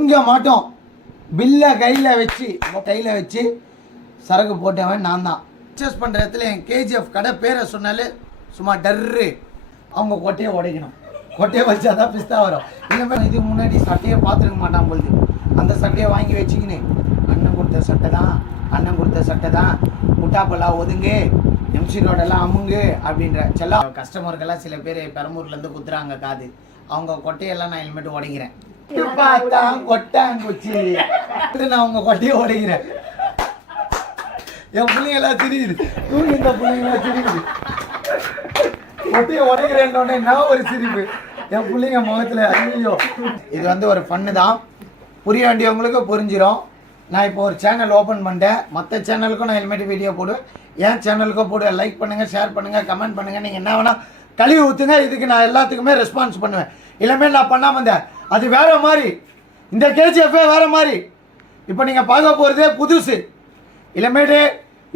இங்க மாட்டோம் பில்ல கையில வச்சு சரக்கு போட்டவன் நான் தான். பர்ச்சேஸ் பண்ற இடத்துல என் கேஜிஎஃப் கடை பேரை சொன்னாலே சும்மா டர்ரு அவங்க கொட்டையை உடைக்கணும். கொட்டையை வச்சாதான் பிஸ்தா வரும். இல்லைமே இதுக்கு முன்னாடி சட்டையை பார்த்துருக்க மாட்டான் பொழுது அந்த சட்டையை வாங்கி வச்சுக்கின்னு அண்ணன் கொடுத்த சட்டை தான் முட்டாப்பெல்லாம் ஒதுங்கு எம்சி ரோடெல்லாம் அமுங்கு அப்படின்ற செல்லாம் கஸ்டமருக்கெல்லாம் சில பேர் பெரம்பூர்லேருந்து குத்துறாங்க காது. அவங்க கொட்டையெல்லாம் நான் ஹெல்மெட் உடைக்கிறேன். கொட்டாங்குச்சி நான் உங்க கொட்டையை உடைக்கிறேன். என் பிள்ளைங்கெல்லாம் தெரியுது தூங்கி இந்த பிள்ளைங்கெல்லாம் தெரியுது கொட்டையை உடைக்கிறேன்னொடனே நான் ஒரு சிரிப்பு என் பிள்ளைங்க முகத்துல. ஐயோ இது வந்து ஒரு ஃபன்னு தான். புரிய வேண்டியவங்களுக்கு புரிஞ்சிடும். நான் இப்போ ஒரு சேனல் ஓப்பன் பண்ணிட்டேன். மற்ற சேனலுக்கும் நான் ஹெல்மெட் வீடியோ போடுவேன். என் சேனலுக்கும் போடுவேன். லைக் பண்ணுங்கள், ஷேர் பண்ணுங்கள், கமெண்ட் பண்ணுங்கள். நீங்கள் என்ன வேணால் கழுவி ஊற்றுங்க. இதுக்கு நான் எல்லாத்துக்குமே ரெஸ்பான்ஸ் பண்ணுவேன். இல்லைமே நான் பண்ணாமல் இருந்தேன். அது வேறு மாதிரி. இந்த கேஜிஎஃப்பே வேறு மாதிரி. இப்போ நீங்கள் பார்க்க போகிறதே புதுசு. இளமேட்டு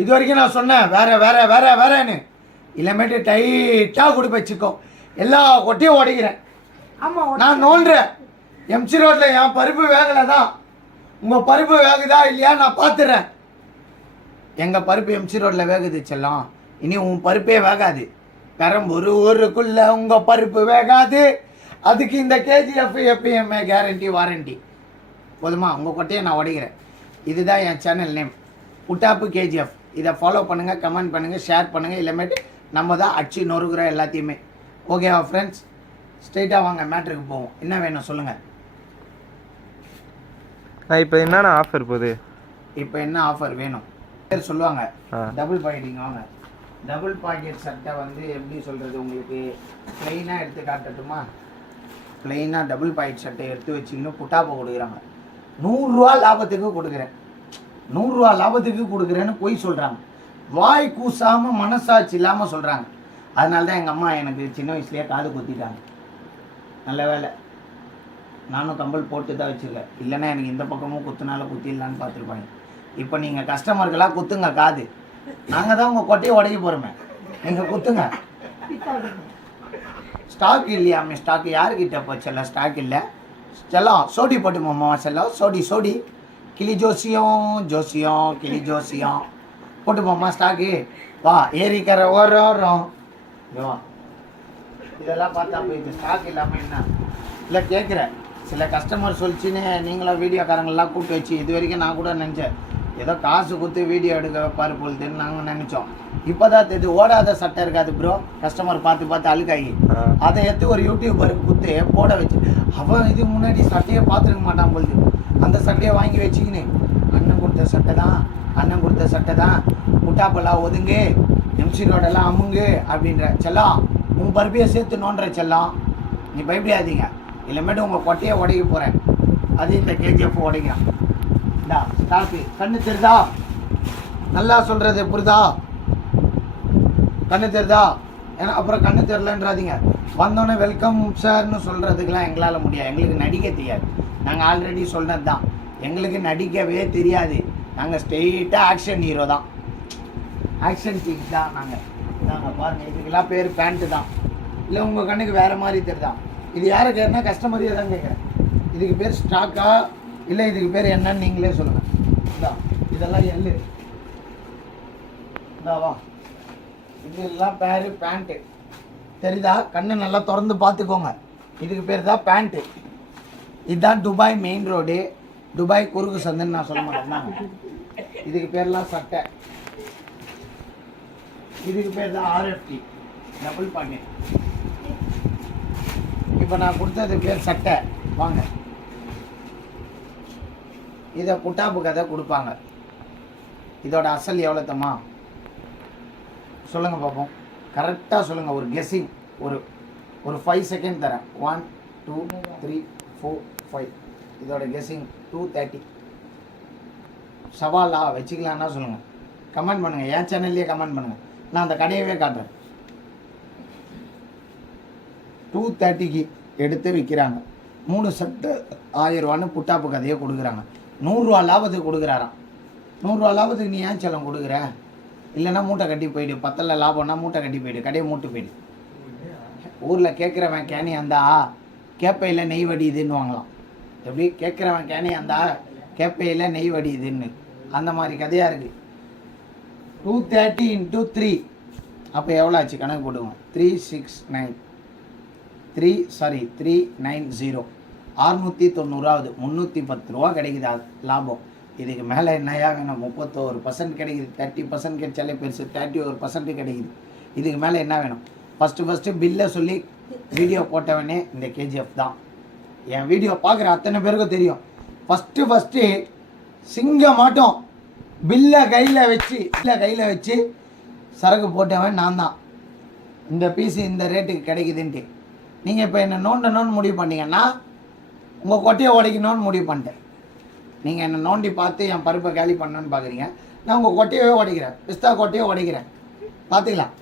இது வரைக்கும் நான் சொன்னேன் வேறேன்னு. இளமேட்டு டைட்டாக கொடுப்ப வச்சுக்கோ. எல்லா கொட்டையும் உடைக்கிறேன். நான் நோண்டுறேன். எம்சி ரோட்டில் என் பருப்பு வேகலை தான். உங்கள் பருப்பு வேகுதா இல்லையா நான் பார்த்துறேன். எங்கள் பருப்பு எம்சி ரோட்டில் வேகுது செல்லம். இனி உன் பருப்பே வேகாது. பெரம்பூர் ஊருக்குள்ள உங்கள் பருப்பு வேகாது. அதுக்கு இந்த கேஜிஎஃப் எப்பயுமே கேரண்டி வாரண்டி. போதுமா? உங்கள் கொட்டையை நான் உடைக்கிறேன். இதுதான் என் சேனல் நேம் புட்டாப்பு கேஜிஎஃப். இதை ஃபாலோ பண்ணுங்கள், கமெண்ட் பண்ணுங்கள், ஷேர் பண்ணுங்கள். இல்லைமேட்டு நம்ம தான் அடிச்சு நொறுக்குறோம் எல்லாத்தையுமே. ஓகேவா ஃப்ரெண்ட்ஸ்? ஸ்ட்ரெயிட்டாக வாங்க மேட்ருக்கு போவோம். என்ன வேணும் சொல்லுங்கள். இப்போ என்னென்ன ஆஃபர் போகுது? இப்போ என்ன ஆஃபர் வேணும் பேர் சொல்லுவாங்க. டபுள் பாக்கெட்டிங் வாங்க. டபுள் பாக்கெட் சட்டை வந்து எப்படி சொல்கிறது உங்களுக்கு ப்ளைனாக எடுத்து காட்டட்டுமா? ப்ளைனாக டபுள் பாக்கெட் சட்டை எடுத்து வச்சிங்கன்னு புட்டாப்பை கொடுக்குறாங்க. 100 ரூபா லாபத்துக்கு கொடுக்குறேன். 100 ரூபா லாபத்துக்கு கொடுக்குறேன்னு போய் சொல்கிறாங்க. வாய் கூசாமல் மனசாட்சி இல்லாமல் சொல்கிறாங்க. அதனால தான் எங்கள் அம்மா எனக்கு சின்ன வயசுலேயே காது குத்திட்டாங்க. நல்ல வேலை நானும் கம்பல் போட்டு தான் வச்சுருக்கேன். இல்லைன்னா எனக்கு இந்த பக்கமும் குத்துனால குத்திடலான்னு பார்த்துருப்பாங்க. இப்போ நீங்கள் கஸ்டமருக்கெல்லாம் குத்துங்க காது. நாங்கள் தான் உங்கள் கொட்டையை உடைக்க போகிறோமே. நீங்கள் குத்துங்க. ஸ்டாக் இல்லையாமே. ஸ்டாக் யாருக்கிட்ட போச்செல்லாம் ஸ்டாக் இல்லை. செல்லம் சோடி போட்டு மாமா செல்லம். சோடி கிளி ஜோசியம் கிளி ஜோசியம் போட்டு மாமா ஸ்டாக்கு. வா ஏரிக்கிற ஓரம் வா. இதெல்லாம் பார்த்தா போயிட்டு ஸ்டாக் இல்லாமல் என்ன இல்லை கேட்குறேன். சில கஸ்டமர் சொல்லிச்சுன்னு நீங்களும் வீடியோக்காரங்களாம் கூப்பிட்டு வச்சு இது வரைக்கும் நான் கூட நினச்சேன் ஏதோ காசு கொடுத்து வீடியோ எடுக்க வைப்பார் பொழுதுன்னு நாங்கள் நினச்சோம். இப்போ தான் தெரியுது ஓடாத சட்டை இருக்காது ப்ரோ. கஸ்டமர் பார்த்து அழுக்காகி அதை எடுத்து ஒரு யூடியூபருக்கு கொடுத்து போட வச்சு அவன் இது முன்னாடி சட்டையை பார்த்துருக்க மாட்டான் பொழுது அந்த சட்டையை வாங்கி வச்சுக்கின்னு அண்ணன் கொடுத்த சட்டை தான் முட்டாப்பெல்லாம் ஒதுங்கு எம்சி ரோடெல்லாம் அமுங்கு அப்படின்ற செல்லம். உன் பருப்பியை சேர்த்து நோண்டுற செல்லம். நீ பயப்படாதீங்க. இல்லைமேட்டு உங்கள் கொட்டையை உடைக்க போகிறேன். அது இந்த கேஜிஎஃப் உடைக்கிறான். இந்தா ஸ்டாக்கு. கண்ணு தெரிதா? நல்லா சொல்கிறது புரிதா? கண்ணு தெரிதா? ஏன்னா அப்புறம் கண்ணு தெரிலன்றாதீங்க. வந்தோடனே வெல்கம் சார்னு சொல்கிறதுக்கெலாம் எங்களால் முடியாது. எங்களுக்கு நடிக்க தெரியாது. நாங்கள் ஆல்ரெடி சொன்னது தான். எங்களுக்கு நடிக்கவே தெரியாது. நாங்கள் ஸ்ட்ரெயிட்டாக ஆக்ஷன் ஹீரோ தான். ஆக்ஷன் டீம் தான் நாங்கள் பாருங்கள். இதுக்கெல்லாம் பேர் பேண்ட்டு தான். இல்லை உங்கள் கண்ணுக்கு வேறு மாதிரி தெரியுதா? இது யாரை கேட்குறா? கஸ்டமரையே தான் கேட்குறேன். இதுக்கு பேர் ஸ்டாக்கா இல்லை இதுக்கு பேர் என்னன்னு நீங்களே சொல்லுங்கள். இதெல்லாம் எள்ளு வா. இதெல்லாம் பேர் பேண்ட்டு தெரியுதா? கண்ணு நல்லா திறந்து பார்த்துக்கோங்க. இதுக்கு பேர் தான் பேண்ட்டு. இதுதான் துபாய் மெயின் ரோடு. துபாய் குறுக்கு சந்துன்னு நான் சொல்ல மாட்டேன். இதுக்கு பேர்லாம் சட்டை. இதுக்கு பேர் தான் ஆர்எஃப்டி டபுள் பாக்கெட். இப்போ நான் கொடுத்தது பேர் சட்டை. வாங்க இதை புட்டாப்பு கதை கொடுப்பாங்க. இதோட அசல் எவ்வளோ தம்மா சொல்லுங்கள் பார்ப்போம். கரெக்டாக சொல்லுங்கள். ஒரு கெஸ்ஸிங். ஒரு 5 செகண்ட் தரேன். 1 2 3 4 5. இதோட கெஸ்ஸிங் 230. சவாலா வச்சுக்கலான்னா சொல்லுங்கள். கமெண்ட் பண்ணுங்கள். என் சேனல்லையே கமெண்ட் பண்ணுங்கள். நான் அந்த கடையவே காட்டுறேன். 230க்கு எடுத்து விற்கிறாங்க. 3 செட்டு 1000 ரூபான்னு புட்டாப்பு கதையை கொடுக்குறாங்க. 100 ரூபா லாபத்துக்கு கொடுக்குறாராம். 100 ரூபா லாபத்துக்கு நீ ஏன் செல்லம் கொடுக்குற? இல்லைன்னா மூட்டை கட்டி போயிடு. 10 லாபம்னா மூட்டை கட்டி போயிடு. கடையை மூட்டு போயிடு. ஊரில் கேட்குறவன் கேணி அந்த கேப்பையில் நெய் வடியுதுன்னு வாங்கலாம். எப்படி கேட்குறவன் கேனே அந்த கேப்பையில் நெய் வடியுதுன்னு அந்த மாதிரி கதையாக இருக்குது. 230 × 3 அப்போ எவ்வளோ ஆச்சு கணக்கு போடுவோம். 390 690 310 ரூபா கிடைக்குது லாபம். இதுக்கு மேலே என்னையா வேணும்? 31% கிடைக்குது. 30% கிடைச்சாலே பெருசு, 31% கிடைக்குது. இதுக்கு மேலே என்ன வேணும்? ஃபஸ்ட்டு பில்லை சொல்லி வீடியோ போட்டவனே இந்த கேஜிஎஃப் தான். என் வீடியோ பார்க்குற அத்தனை பேருக்கும் தெரியும். ஃபஸ்ட்டு சிங்கம் மாட்டோம் பில்லை கையில் வச்சு சரக்கு போட்டவன் நான் தான். இந்த பீஸு இந்த ரேட்டுக்கு கிடைக்குதுன்ட்டு நீங்கள் இப்போ என்ன நோண்டணும்னு முடிவு பண்ணிங்கன்னா உங்கள் கொட்டையை உடைக்கணும்னு முடிவு பண்ணிட்டேன். நீங்கள் என்னை நோண்டி பார்த்து என் பருப்பை காலி பண்ணணுன்னு பார்க்குறீங்க. நான் உங்கள் கொட்டையவே உடைக்கிறேன், பிஸ்தா கொட்டையை உடைக்கிறேன். பார்த்துக்கலாம்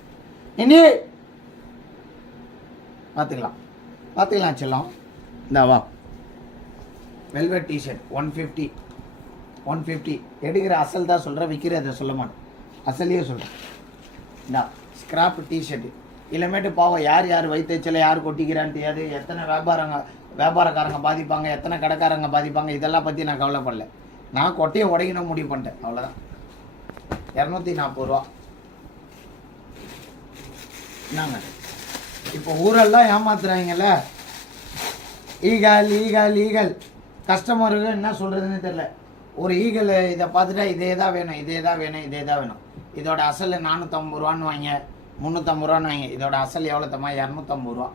இனி பார்த்துக்கலாம் செல்லம். இந்த வா வெல்வெட் டிஷர்ட் 150 எடுக்கிற அசல் தான் சொல்கிறேன், விற்கிறத சொல்ல மாட்டேன், அசலையே சொல்கிறேன். இந்த ஸ்கிராப் டிஷர்ட்டு இனிமேட்டு பாவம் யார் வைத்தச்சல யார் கொட்டிக்கிறான்னு தெரியாது. எத்தனை வியாபாரக்காரங்க பாதிப்பாங்க, எத்தனை கடைக்காரங்க பாதிப்பாங்க, இதெல்லாம் பற்றி நான் கவலைப்படல. நான் கொட்டையை உடைக்கணும் முடிவு பண்ணிட்டேன், அவ்வளோதான். 240 ரூபா. என்னங்க இப்போ ஊரெல்லாம் ஏமாத்துறாங்கல்ல, ஈகல் கஸ்டமருக்கு என்ன சொல்கிறதுன்னு தெரில. ஒரு ஈகல் இதை பார்த்துட்டா இதே தான் வேணும். இதோட அசல் 450 ரூபான்னு வாங்க, 350 ரூபான்னு வாங்க. இதோட அசல் எவ்வளோ தம்மா? 250 ரூபா.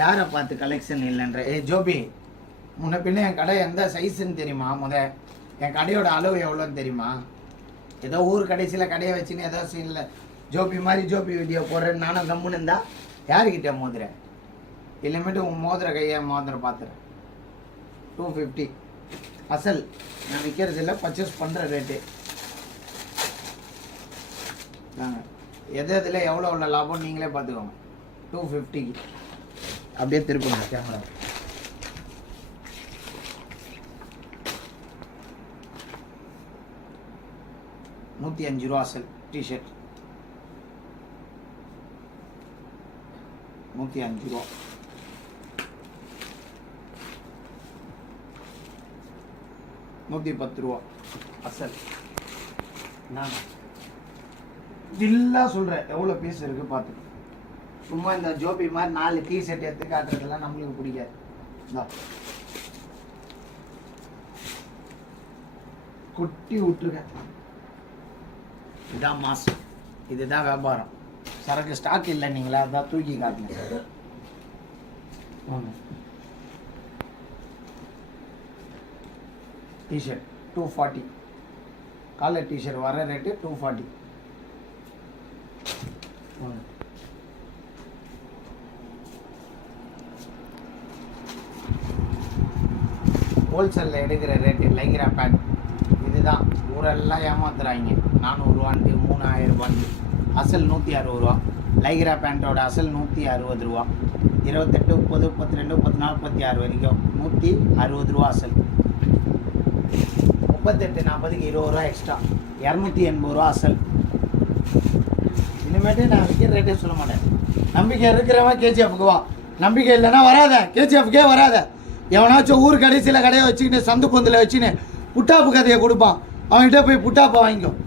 யாரை பார்த்து கலெக்ஷன் இல்லைன்ற? ஜோபி முன்ன பின்ன என் கடை எந்த சைஸுன்னு தெரியுமா? என் கடையோட அளவு எவ்வளோன்னு தெரியுமா? ஏதோ ஊர் கடைசியில் கடையை வச்சுன்னு ஏதோ சீனில் ஜோபி வீடியோ போடுறேன்னு நானும் கம்முன்னு இருந்தா யாருக்கிட்ட மோதுறேன்? இல்லைமேட்டு உன் மோதிர கையை பார்த்துறேன். 250 அசல். நான் விற்கிறது இல்லை, பர்ச்சேஸ் பண்ணுற ரேட்டு. எதில் எவ்வளோ லாபம் நீங்களே பார்த்துக்கோங்க. 250 அப்படியே திருப்புங்க கேமரா. ₹105 அசல் டிஷர்ட். 105 ரூபா. ₹110 அசல். நான் தில்லா சொல்கிறேன் எவ்வளோ பீஸ் இருக்குது பார்த்து. சும்மா இந்த ஜோபி மாதிரி 4 டிஷர்ட் எடுத்து காட்டுறதெல்லாம் நம்மளுக்கு பிடிக்காது. கொட்டி விட்டுருக்கேன். இதான் மாசம், இதுதான் வியாபாரம். சரக்கு ஸ்டாக் இல்லை நீங்களா, அதான் தூக்கி காட்டுங்க. டிஷர்ட் 240. காலர் டிஷர்ட் வர ரேட்டு 240. ஹோல்சேலில் எடுக்கிற ரேட்டு லைக்ரா பேண்ட். இதுதான் ஊரெல்லாம் ஏமாத்துறாங்க. 400 ரூபான்ட்டு 3000 ரூபான்ட்டு. அசல் 160 ரூபா. லைக்ரா பேண்ட்டோட அசல் 160 ரூபா. 28, 30, 32, 34, 36 வரைக்கும் 160 ரூபா அசல். 38, 40க்கு 20 ரூபா எக்ஸ்ட்ரா. 280 ரூபா அசல். இனிமேட்டு நான் விற்கிற ரேட்டே சொல்ல மாட்டேன். நம்பிக்கை இருக்கிறவன் கேஜிஎஃப்க்கு வா, நம்பிக்கை இல்லைன்னா வராத, கேஜிஎஃப்கே வராத. எவனாச்சும் ஊர் கடைசியில் கடையை வச்சுக்கிட்டு சந்து பொந்தில் வச்சுன்னு புட்டாப்பு கதையை கொடுப்பான், அவன்கிட்ட போய் புட்டாப்பை வாங்கிக்கும்.